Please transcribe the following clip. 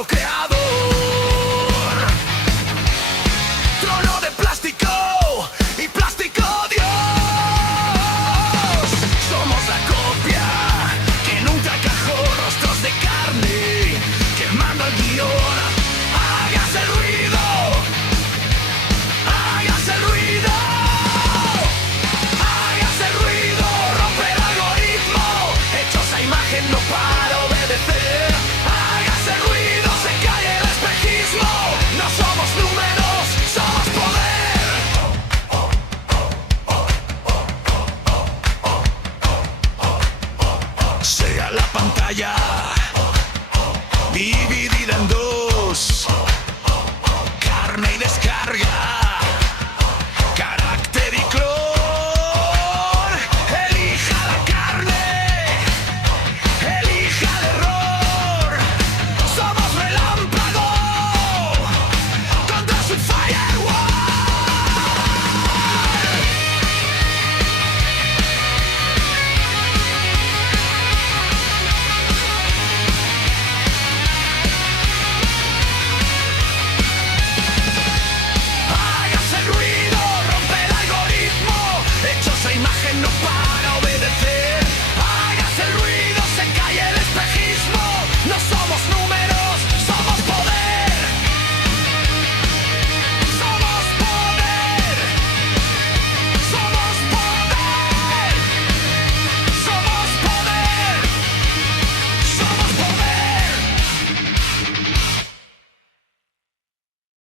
falso creador. Trono de plástico y plástico Dios. Somos la copia que nunca encajó, rostros de carne quemando el guión. Hágase ruido, hágase ruido, hágase ruido, rompe el algoritmo, hechos a imagen no para obedecer. Hágase ruido, se cae el espejismo, no somos números, somos poder. Sea la pantalla,